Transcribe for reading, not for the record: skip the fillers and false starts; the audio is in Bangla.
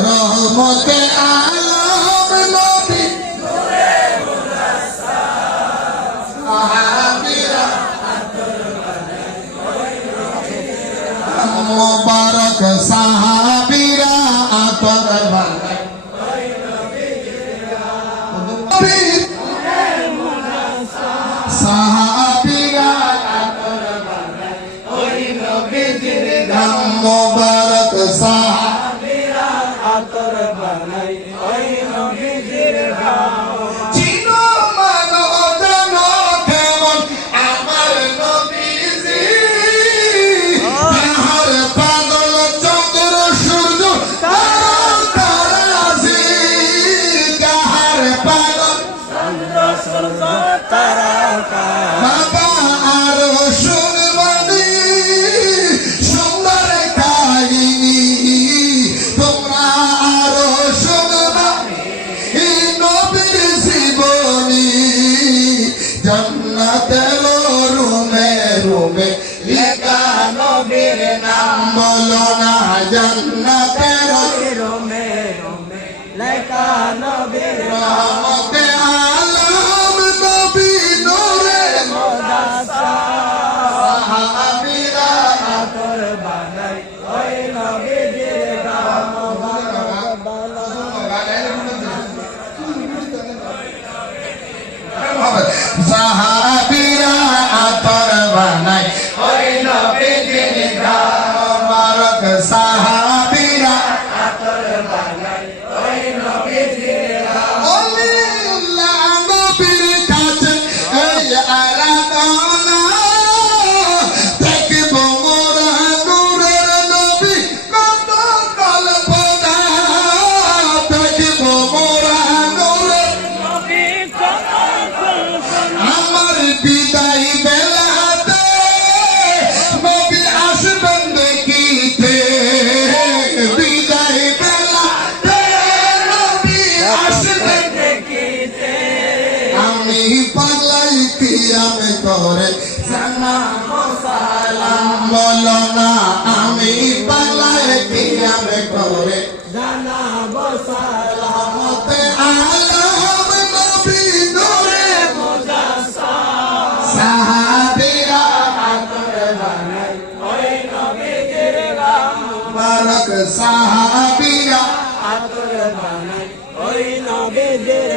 রহমতে আলম নবী সাহাবীরা মুবারক সাহাবীরা আতর বানায় সাহাবীরা আতর বানায় ওই নবীজির গাম মুবারক সাহাবীরা আতর বানায় ওই নবীজির গাম চিনো মানো জানো কেমন আমার নবীজি তাহার পাগল চন্দ্র সূর্য তারাজি তাহার পাগল চন্দ্র সূর্য তারকা বাবা আর শুনবানি সুন্দর কাহিনী তোমরা আরো শুনবানি নবীর জীবনী জান্নাতের রুমে রুমে লেখা নবীর নাম বলো না জান্নাতের রুমে রুমে লেখা নবীর রহমতে আলম নবী নূরে মুদাসা সাহাবীরা আতর বানায় ওই নবীজির গাম সাহাবীরা আতর বানায় ওই নবীজির গাম মুবারক সাহাবীরা আতর বানায় ওই নবীজির গাম আল্লাহ নবীর কাছে এই আরাধনা দেখব মোরা নূরের নবী কত কল্পনা দেখব মোরা নূরের নবী কত কল্পনা আমার বিদায় বেলাতে নবী আসবেন দেখিতে বিদায় বেলাতে নবী আসবেন দেখিতে আমি পাগলাই কিয়াম করে জানাবো সালাম বলো না আমি পাগলাই কিয়াম করে জানাবো সালাম রহমতে আলম নবী নূরে মুদাসা সাহাবীরা আতর বানায় ওই নবীজির গাম মুবারক সাহাবীরা আতর বানায় ওই নবীজির